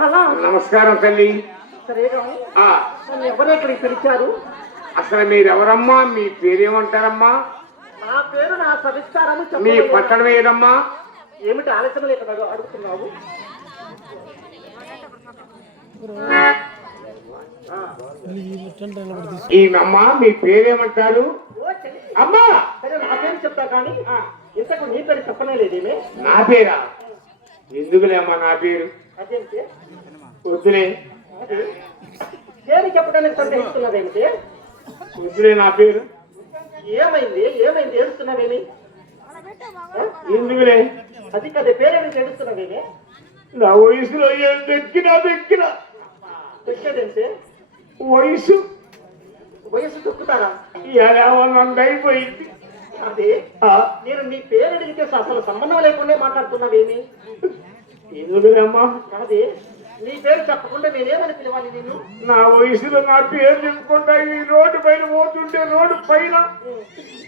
హలా. నమస్కారం తల్లి. పిలిచారు? అసలు మీరెవరమ్మా? మీ పేరేమంటారమ్మా? నా పేరు నా సవిస్తారము మీ. పట్టణం ఏదమ్మా? ఏమిటి ఆలస్యం లేక అడుగుతున్నావు? ఈయనమ్మా మీ పేరేమంటారు? అమ్మా! సరే నా పేరు చెప్తా కానీ ఇంతకు నీ పేరు చెప్పనే లేదేమే నా పేరా? ఎందుకులేమ్మా నా పేరు? వద్దులే. పేరు చెప్పడానికి సందేహిస్తున్నదేమిటి వద్దులే నా పేరు. ఏమైంది? ఏమైంది? ఏడుస్తున్నావేమి? ఆ? అది కదే పేరేమి ఏడుస్తున్నావేమి నా వయసులో ఏం దక్కినా దక్కినా. వచ్చేదేంటి వయసు. వయసు తొక్కుతారా ఎలా అయిపోయింది. అదే? నేను నీ పేరు అడిగితే అసలు సంబంధం లేకుండా మాట్లాడుతున్నావేమి ఎందుకులేమ్మా కాదే నీ పేరు చెప్పకుండా నేనేమని పిలవాలి నిన్ను? నా వయసులో నా పేరు చెప్పుకుంటా ఈ రోడ్డు పైన పోతుంటే రోడ్డు పైన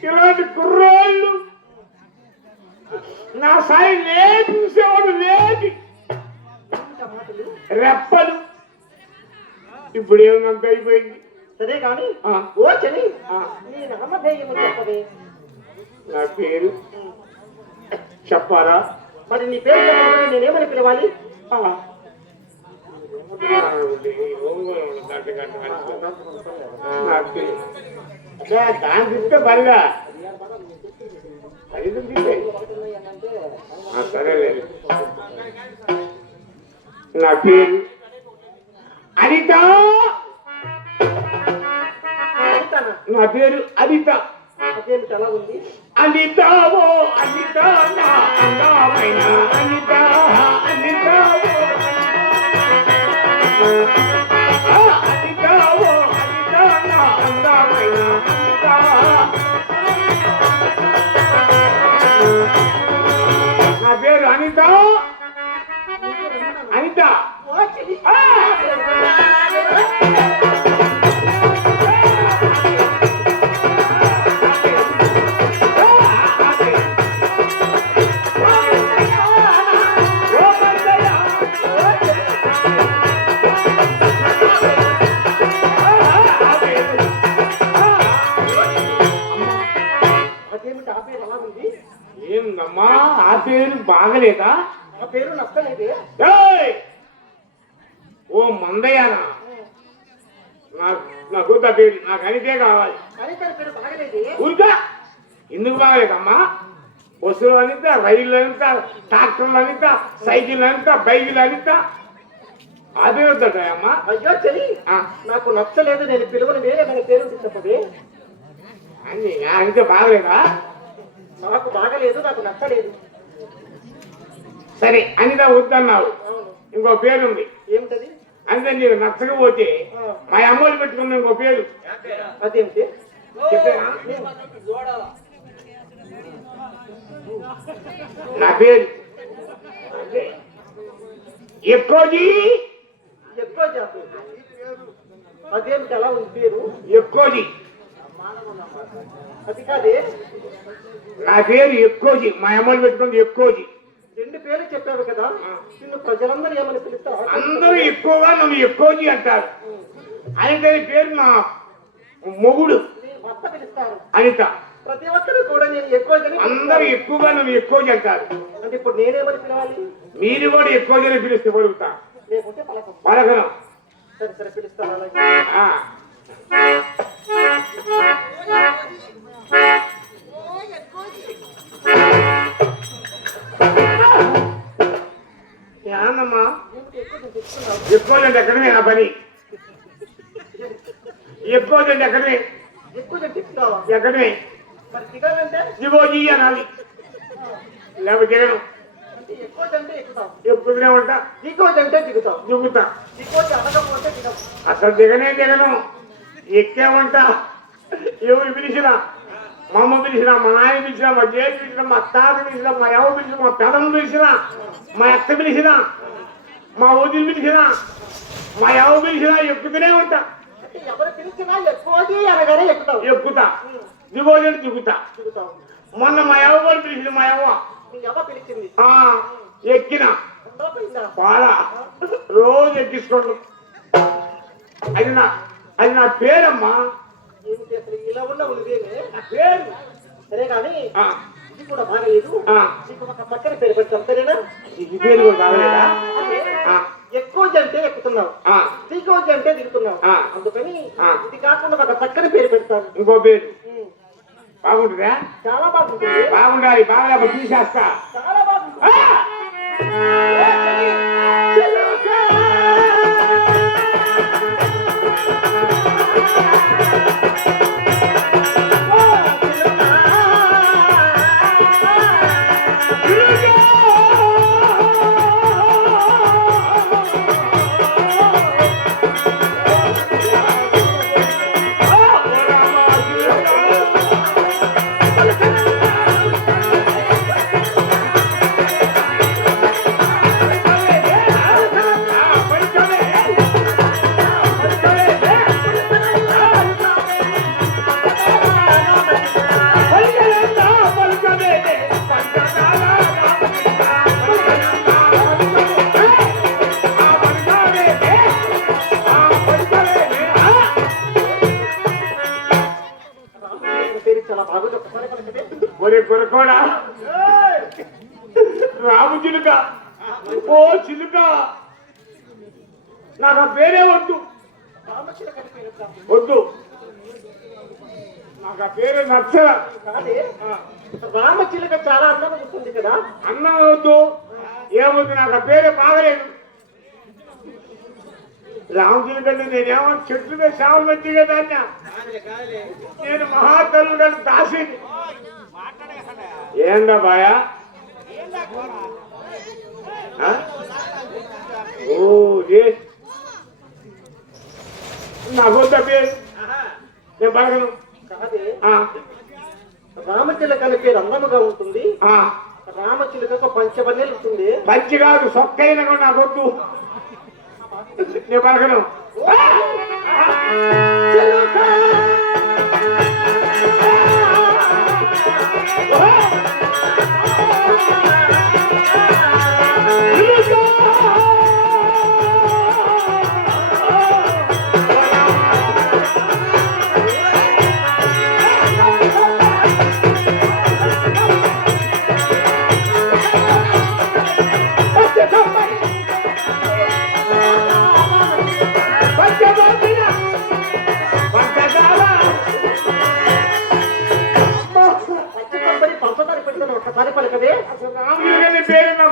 ఇలాంటి కుర్రాళ్ళు నా సాయి లేపి చూసేవాడు లేపి రెప్పలు. ఇప్పుడు ఏమన్నంత అయిపోయింది? సరే ఓ చని ఆ, నీ నామధేయము చెప్పవే. నా పేరు? చెప్పాలా? మరి నీ పేరు చెప్పకుండా నేనేమని పిలవాలి? ఆ. నా పేరు. అబ్బా, దానికి ఇస్తే బరిగా అది తింటే ఆ, సరేలే. నా పేరు అనిత? నా పేరు అనిత. అనిత ఓ అనిత. ఓ చని ఆ! అదేమిటి ఆ పేరు అలా ఉంది ఏందమ్మా ఆ పేరు బాగలేదా ఆ పేరు నచ్చలేదే ఏయ్! ఓ మందయ్యానా నాకు పేరు నాకు అనితే కావాలి. ఊరికా. ఎందుకు బాగలేదమ్మా? బస్సులు అనిత రైళ్ళు అనిత ట్రాక్టర్లు అనిత సైకిల్ అనిత బైకులు అనిత. అదే వద్దమ్మా అయ్యో చని నాకు నచ్చలేదు నేను పిలువని వేరే మన పేరు అన్ని అనితే బాగలేదా? నాకు బాగలేదు నాకు నచ్చలేదు. సరే అనిత వద్దన్నావు. ఇంకో పేరు ఉంది ఏమిటది? అంతే నీకు నచ్చకపోతే మా అమ్మోళ్ళు పెట్టుకున్న ఇంకో పేరు. అదేమిటి నా పేరు. అదే. ఎక్కువజీ ఎక్కువ జాతి అదేమిటి అలా ఉంది పేరు? ఎక్కువజీ అది కాదే? నా పేరు ఎక్కువజీ మా అమ్మోళ్ళు పెట్టుకుంది ఎక్కువజీ రెండు పేర్లు చెప్పావు కదా. నిన్ను ప్రజలందరూ ఏమని పిలుస్తారు అందరూ ఎక్కువగా నన్ను ఎక్కువజీ అంటారు. అనిత పేరు నా మొగుడు. భర్త పిలుస్తారు. అనిత. ప్రతి ఒక్కరు కూడా నేను ఎక్కువ అందరూ ఎక్కువగా నన్ను ఎక్కువజీ అంటారు. అంటే ఇప్పుడు నేనేమని పిలవాలి? మీరు కూడా ఎక్కువగానే పిలిస్తే పలుకుతా లేకుంటే పలకం పలకను. సరే సరే పిలుస్తాను. అలాగే. ఎక్కువ నేను ఎక్కడమే నా పని. ఎక్కువ అంటే ఎక్కడమే ఎక్కువ నేను ఎక్కడమే దిగోజీ అనాలి. లేకపోతే దిగను. అంటే ఎక్కువనే ఉంటా దిగోజ్ దిగుతావు దిగుతా. అసలు దిగనే దిగను. ఎక్కేమంటా ఎవరు పిలిచినా? మా అమ్మ పిలిచిన? మా నాయన పిలిచిన? మా జేబు పిలిచిన? మా తాత పిలిచిన? మా ఎవరు పిలిచిన? మా పెదం పిలిచిన? మా అత్త పిలిచినా? మా వదిలి పిలిచిన మా ఎవ పిలిచిన ఎక్కుతూనే ఉంటా. ఎక్కుతా. దిగోజని దిగుతా. మొన్న మా ఎవ కూడా పిలిచింది మా ఆ, ఎక్కిన. పాల. రోజు ఎక్కించుకోండు అది నా అది నా పేరమ్మా. ఇలా ఉన్న పేరు. సరే కానీ ఇది కూడా బాగలేదు. ఒక పక్కన పేరు పెడతాం సరేనా? ఈ పేరు కూడా కావలేదా. ఎక్కువ జంటే ఎక్కుతున్నావు. జంటే దిగుతున్నావు ఆ. అందుకని. ఇది కాకుండా ఒక పక్కన పేరు పెడతాను ఇంకో పేరు. బాగుంటుందా? చాలా బాగుంటుంది. బాగుండాలి బాగా తీసేస్తా. చాలా బాగుంటుంది. ఒరే కొరకోడా. రాము చిలుక. ఓ చిలుక. నాకు ఆ పేరే వద్దు. వద్దు. నాకు ఆ పేరే నచ్చల కాదే? రామచిలక చాలా అందంగా ఉంటుంది కదా. అన్నం వద్దు ఏమొద్దు? నాకు ఆ పేరే బాగలేదు. రామచిలుకంటే నేనేమో చెట్లు మీద సేవలు వచ్చి కదా నేను మహాతల్లుడని దాసి ఏందా బాయా? ఓ పేరు నేను రామచిలక పేరు అందముగా ఉంటుంది. ఆ. రామచిలుకకు పంచవన్నెలు ఉంటుంది మంచి కాదు సొక్కైన కూడా నాకు వద్దు నేను పలకను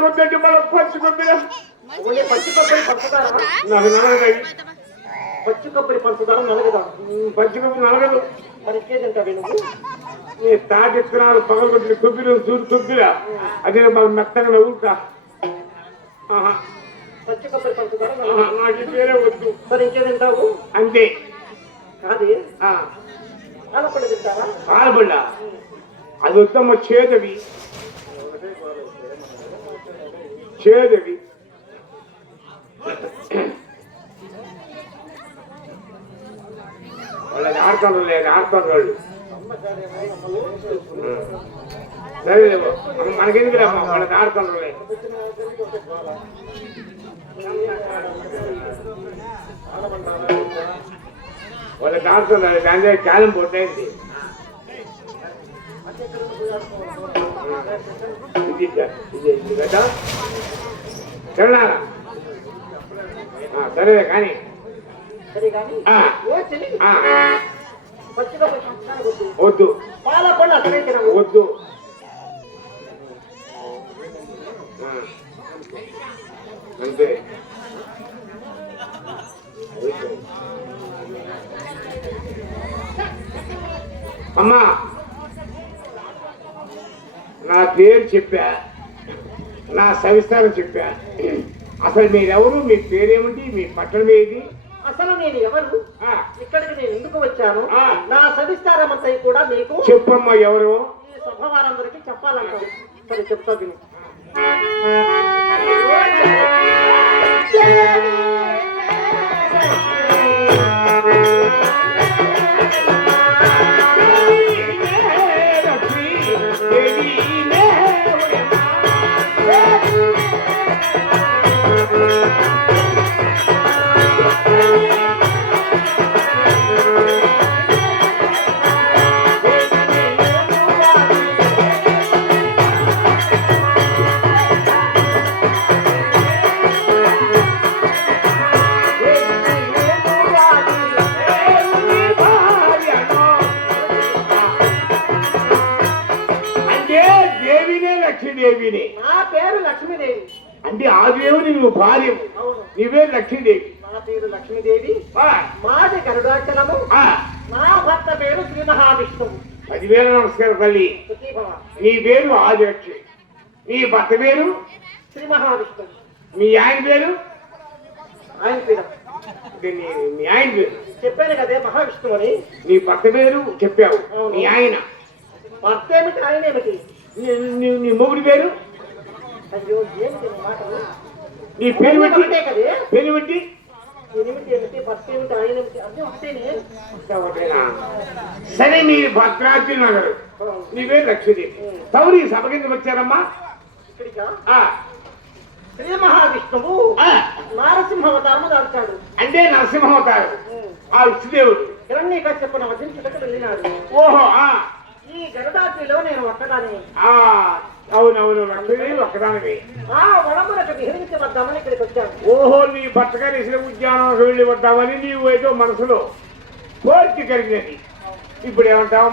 వద్దంటే మళ్ళీ పచ్చుకుంటే ఓన్లీ పచ్చి కొబ్బరి పంచదార నాకు నలగదు పచ్చి కొబ్బరి పంచదార నలుగుదా? పచ్చుకుంటే నలగదు. మరి ఇంకేదంటావు నువ్వు? నీ తాటిస్తున్నారు పగలగొట్టిన కొబ్బరి చూడు కొబ్బిరా. అదే మాకు మెత్తగా నవ్వుతా పచ్చి కొబ్బరి పంచదార నాకు పేరే వద్దు. మరి ఇంకేదంటావు అంతే. కాదే? ఆ, ఆలపండు తింటావా? పాల్పడ్డ అది వద్దమ్మ చేదవి. చేదవి వాళ్ళకి ఆడతారు లేదు ఆడతారు వాళ్ళు సరే మనకెందుకు అమ్మా వాళ్ళకి ఆడతారు లేదు వాళ్ళకి ఆడుతున్నారు దాని దగ్గర క్యాలం పోతాయింది ఇది కదా? తిరణాలా సరే కానీ వద్దు. వద్దు. అంతే. అమ్మా. నా పేరు చెప్పా. నా సవిస్తారం చెప్పా. అసలు మీరెవరు? మీ పేరేమిటి? మీ పట్టణం ఏది? అసలు నేను ఎవరు? ఇక్కడికి నేను ఎందుకు వచ్చాను. నా సవిస్తారం అంతా కూడా నీకు చెప్పమ్మా ఎవరు? సభ వారందరికీ చెప్పాలంటావు సరే చెప్తా నువ్వు భార్య. అవును. నీవే లక్ష్మీదేవి. నా పేరు లక్ష్మీదేవి. మాది గరుడాచలము. ఆ, నా భర్త పేరు శ్రీ మహావిష్ణువు. పదివేల నమస్కారం తల్లి. నీ పేరు ఆదిలక్ష్మి నీ భర్త పేరు? శ్రీ మహావిష్ణువు. మీ ఆయన పేరు? ఆయన పేరు. మీ ఆయన పేరు. చెప్పాను కదే మహావిష్ణువు అని. నీ భర్త పేరు చెప్పావు. మీ ఆయన. భర్త ఏమిటి ఆయన ఏమిటి? నీ- మొగుడి పేరు? అయ్యో మాటలు? నీ పేరు పెట్టి కదే? పేరు పెట్టి? సరే మీ భద్రాద్రి నగరు. నీ పేరు లక్ష్మీదేవి. తౌరి సభ కింద వచ్చారమ్మా శ్రీ మహావిష్ణువు. నారసింహావతారము దాల్చాడు అంటే నరసింహవతారు. ఆ విష్ణుదేవుడు. హిరణ్య కశ్యపున వధించుటకు వెళ్ళినాడు. ఓహో ఆ. ఈ గరుడాద్రిలో నేను ఒక్కదాని. ఆ, అవునవును లక్ష్మీదేవి ఒక్కదానివి ఆ వడములకు విహరించి వద్దామని ఇక్కడికి వచ్చాను. ఓహో నీ భర్తగారి ఉద్యానం వెళ్ళి వద్దామని నీవు ఏదో మనసులో కోరిక కలిగినది. ఇప్పుడు ఏమంటావు?